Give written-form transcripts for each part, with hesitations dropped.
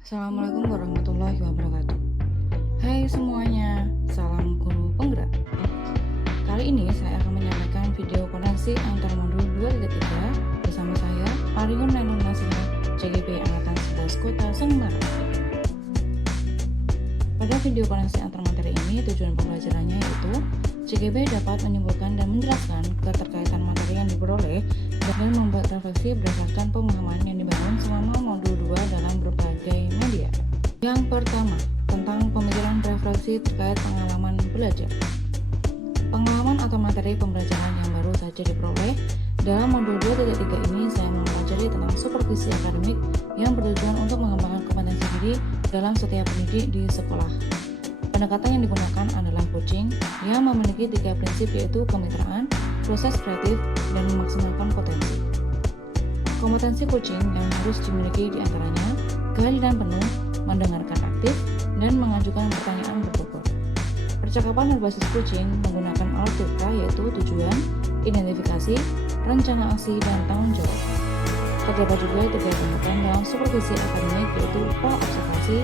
Assalamualaikum warahmatullahi wabarakatuh. Hai semuanya, salam guru penggerak. Kali ini saya akan menyampaikan video koneksi antar modul 2.3 bersama saya, Ariun Ainun Nasira, CGP Angkatan 11 Kota Semarang. Pada video koneksi antar materi ini, tujuan pembelajarannya yaitu CGP dapat menyimpulkan dan menjelaskan keterkaitan materi yang diperoleh dan membuat refleksi berdasarkan pemahaman yang dibangun selama modul 2 dalam berbagai media. Yang pertama, tentang pemikiran refleksi terkait pengalaman belajar. Pengalaman atau materi pembelajaran yang baru saja diperoleh dalam modul 2.3 ini saya mempelajari tentang supervisi akademik yang bertujuan untuk mengembangkan kompetensi diri dalam setiap pendidik di sekolah. Pendekatan yang digunakan adalah coaching yang memiliki 3 prinsip yaitu kemitraan, proses kreatif, dan memaksimalkan potensi. Kompetensi coaching yang harus dimiliki diantaranya kehadiran penuh, mendengarkan aktif, dan mengajukan pertanyaan berbobot. Percakapan berbasis coaching menggunakan alat filter yaitu tujuan, identifikasi, rencana aksi, dan tanggung jawab. Terdapat juga 3 pendekatan dalam supervisi akademik yaitu pra-observasi,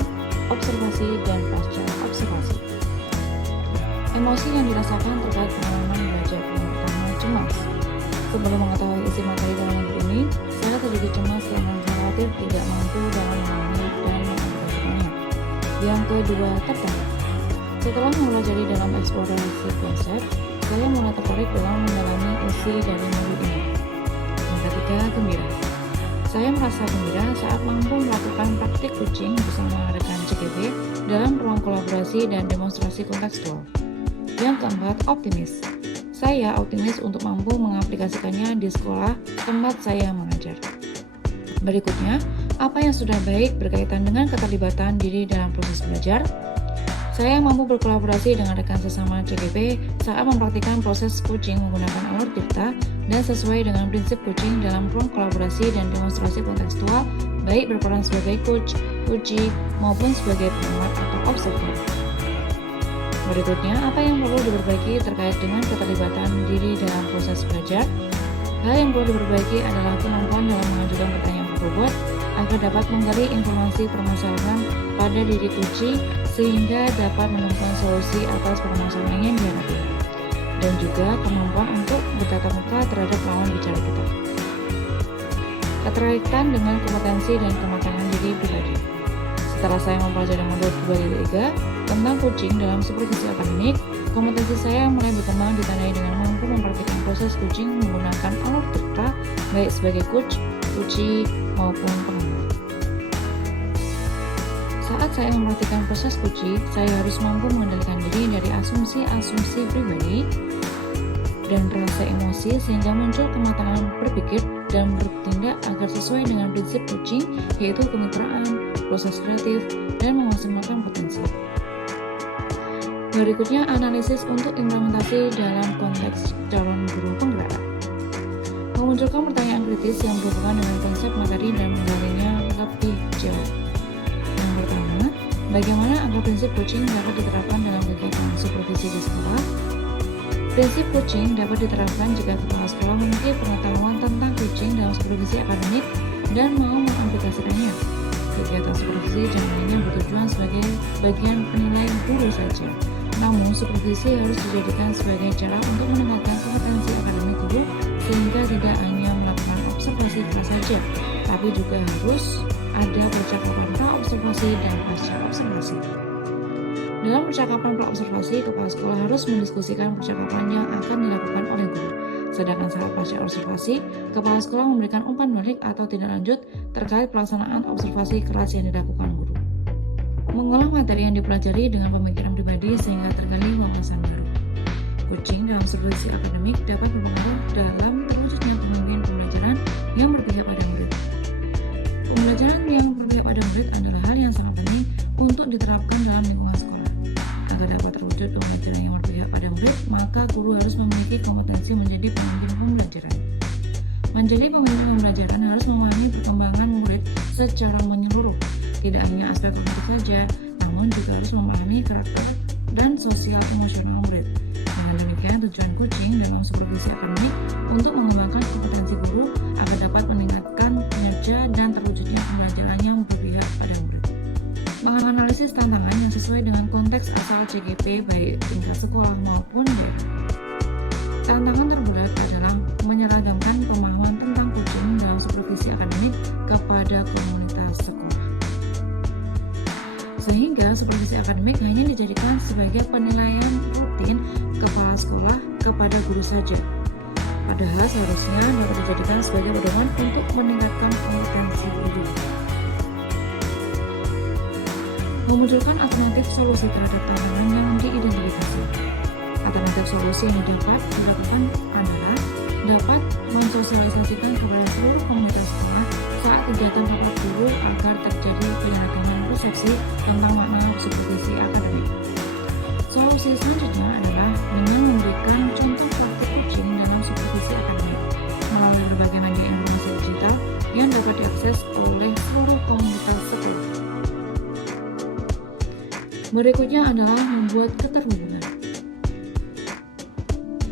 observasi, dan pasca observasi. Emosi yang dirasakan terkait pengalaman belajar. Yang pertama, cemas. Sebelum mengetahui isi materi dalam modul ini, saya sedikit cemas karena khawatir tidak mampu dalam memahami dan mengaplikasikannya. Yang kedua, tertarik. Setelah mempelajari dalam eksplorasi konsep, saya mulai tertarik dalam mendalami isi dari modul ini. Yang ketiga, gembira. Saya merasa gembira saat mampu melakukan praktik coaching bersama rekan CGP dalam ruang kolaborasi dan demonstrasi kontekstual. Yang keempat, optimis. Saya optimis untuk mampu mengaplikasikannya di sekolah tempat saya mengajar. Berikutnya, apa yang sudah baik berkaitan dengan keterlibatan diri dalam proses belajar. Saya mampu berkolaborasi dengan rekan sesama CGP saat mempraktikkan proses coaching menggunakan alat dikta dan sesuai dengan prinsip coaching dalam ruang kolaborasi dan demonstrasi kontekstual, baik berperan sebagai coach, coachee, maupun sebagai pengamat atau observer. Berikutnya, apa yang perlu diperbaiki terkait dengan keterlibatan diri dalam proses belajar? Hal yang perlu diperbaiki adalah kemampuan dalam mengajukan pertanyaan berbobot agar dapat menggali informasi permasalahan pada diri coachee sehingga dapat menemukan solusi atas permasalahan yang dihadapi, dan juga kemampuan untuk bertatap muka terhadap lawan bicara kita. Keterkaitan dengan kompetensi dan kematangan diri pribadi. Setelah saya mempelajari modul 2.3 tentang coaching dalam supervisi akademik, kompetensi saya mulai berkembang ditandai dengan mampu mempraktikkan proses coaching menggunakan alat dikta baik sebagai coach, coachee, maupun pengamat. Saat saya mempraktikkan proses coaching, saya harus mampu mengendalikan diri dari asumsi-asumsi pribadi dan rasa emosi sehingga muncul kematangan berpikir dan bertindak agar sesuai dengan prinsip coaching yaitu kemitraan, proses kreatif, dan memaksimalkan potensi. Berikutnya, analisis untuk implementasi dalam konteks calon guru penggerak. Memunculkan pertanyaan kritis yang berhubungan dengan konsep materi dan menggalinya lebih jauh. Yang pertama, bagaimana agar prinsip coaching dapat diterapkan dalam kegiatan supervisi di sekolah? Prinsip coaching dapat diterapkan jika kepala sekolah memiliki pengetahuan tentang coaching dalam supervisi akademik dan mau mengaplikasikannya. Kegiatan supervisi jangan hanya bertujuan sebagai bagian penilaian guru saja, namun supervisi harus dijadikan sebagai cara untuk meningkatkan kompetensi akademik guru sehingga tidak hanya melakukan observasi kelas saja, tapi juga harus ada percakapan pra-observasi dan pasca observasi. Dalam percakapan pra-observasi, kepala sekolah harus mendiskusikan percakapan yang akan dilakukan oleh guru. Sedangkan saat pasca observasi, kepala sekolah memberikan umpan balik atau tindak lanjut terkait pelaksanaan observasi kelas yang dilakukan guru. Mengolah materi yang dipelajari dengan pemikiran pribadi sehingga tergali wawasan baru. Coaching dalam supervisi akademik dapat berpengaruh dalam terwujudnya pemimpin pembelajaran yang berpihak pada murid. Pembelajaran yang berpihak pada murid adalah hal yang sangat penting untuk diterapkan dalam lingkungan sekolah. Agar dapat terwujud pembelajaran yang berpihak pada murid, maka guru harus memiliki kompetensi menjadi pemimpin pembelajaran. Menjadi pemimpin pembelajaran harus memahami perkembangan murid secara menyeluruh, tidak hanya aspek kognitif saja, namun juga harus memahami karakter dan sosial emosional murid. Dengan demikian, tujuan coaching dalam supervisi akademik untuk mengembangkan kompetensi guru agar dapat meningkatkan kinerja dan terwujudnya pembelajaran yang berpihak pada murid. tantangan yang sesuai dengan konteks asal CGP baik tingkat sekolah maupun daerah. Tantangan terberat adalah menyeragamkan pemahaman tentang coaching dalam supervisi akademik kepada komunitas sekolah. Sehingga supervisi akademik hanya dijadikan sebagai penilaian rutin kepala sekolah kepada guru saja. Padahal seharusnya dapat dijadikan sebagai pedoman untuk meningkatkan kompetensi guru. Memunculkan alternatif solusi terhadap tantangan yang diidentifikasi. Alternatif solusi yang dapat dilakukan adalah dapat mensosialisasikan kepada seluruh komunitas sekolah saat kegiatan rapat guru agar terjadi penyeragaman persepsi tentang makna supervisi akademik. Solusi selanjutnya adalah dengan memberikan contoh praktik coaching dalam supervisi akademik melalui berbagai media informasi digital yang dapat diakses oleh seluruh komunitas sekolah. Berikutnya adalah membuat keterhubungan.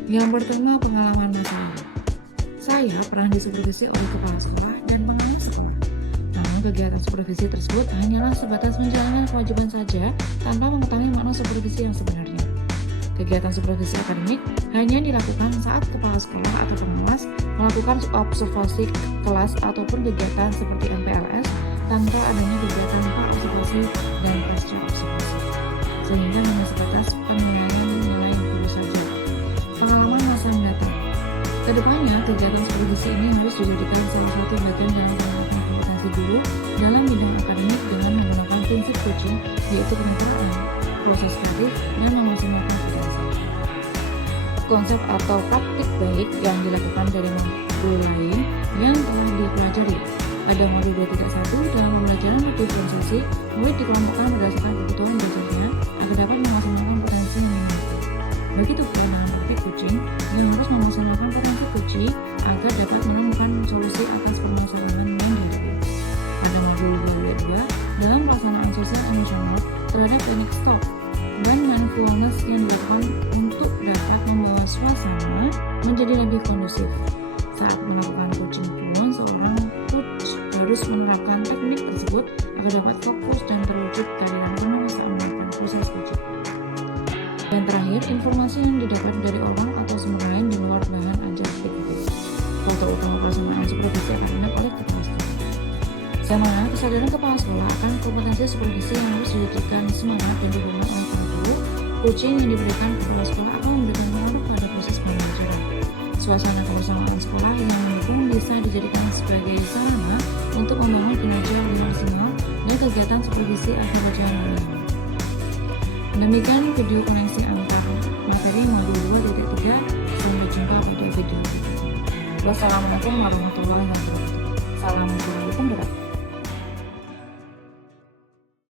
Yang pertama, pengalaman masa lalu. Saya pernah disupervisi oleh kepala sekolah dan pengawas sekolah. Namun kegiatan supervisi tersebut hanyalah sebatas menjalankan kewajiban saja tanpa mengetahui makna supervisi yang sebenarnya. Kegiatan supervisi akademik hanya dilakukan saat kepala sekolah atau pengawas melakukan observasi kelas ataupun kegiatan seperti MPLS tanpa adanya kegiatan pra-observasi dan pasca observasi, sehingga hanya sebatas penilaian nilai guru saja. Pengalaman masa mendatang. Kedepannya, kegiatan supervisi ini harus dijadikan salah satu bagian dalam peningkatan kompetensi guru dalam bidang akademik dengan menggunakan prinsip coaching, yaitu penetraan, proses kreatif, dan memaksimalkan potensi. Konsep atau praktik baik yang dilakukan dari modul lain yang telah dipelajari. Pada modul 2.1 dalam pembelajaran diferensiasi, murid dikelompokkan berdasarkan kebutuhan dosennya agar dapat memaksimalkan potensi yang dimiliki. Begitu pula dalam praktik coaching yang harus memaksimalkan potensi coaching agar dapat menemukan solusi atas permasalahan yang dihadapi. Pada modul 2.2 dalam pelaksanaan sosial emosional terhadap teknik stop dan mindfulness yang dilakukan untuk dapat membawa suasana menjadi lebih kondusif. Saat melakukan coaching pun, seorang coach harus menerapkan teknik tersebut agar dapat fokus dan terwujud kehadiran penuh saat melakukan proses coaching. Dan terakhir, informasi yang didapat dari orang atau sumber lain di luar bahan ajar PKP. Faktor utama pelaksanaan supervisi akademik oleh kepala sekolah. Semangat kesadaran kepala sekolah akan kompetensi supervisi yang harus dijadikan semangat dan dipegang oleh para guru. Coaching yang diberikan kepada sekolah akan memberikan pengaruh pada proses pembelajaran. Suasana kebersamaan sekolah yang mendukung bisa dijadikan sebagai sarana untuk membangun kinerja lebih maksimal dan kegiatan supervisi akhir berjalan lebih lama. Demikian video koneksi antar materi modul 2.3. Sampai jumpa pada video berikutnya. Wassalamualaikum warahmatullahi wabarakatuh.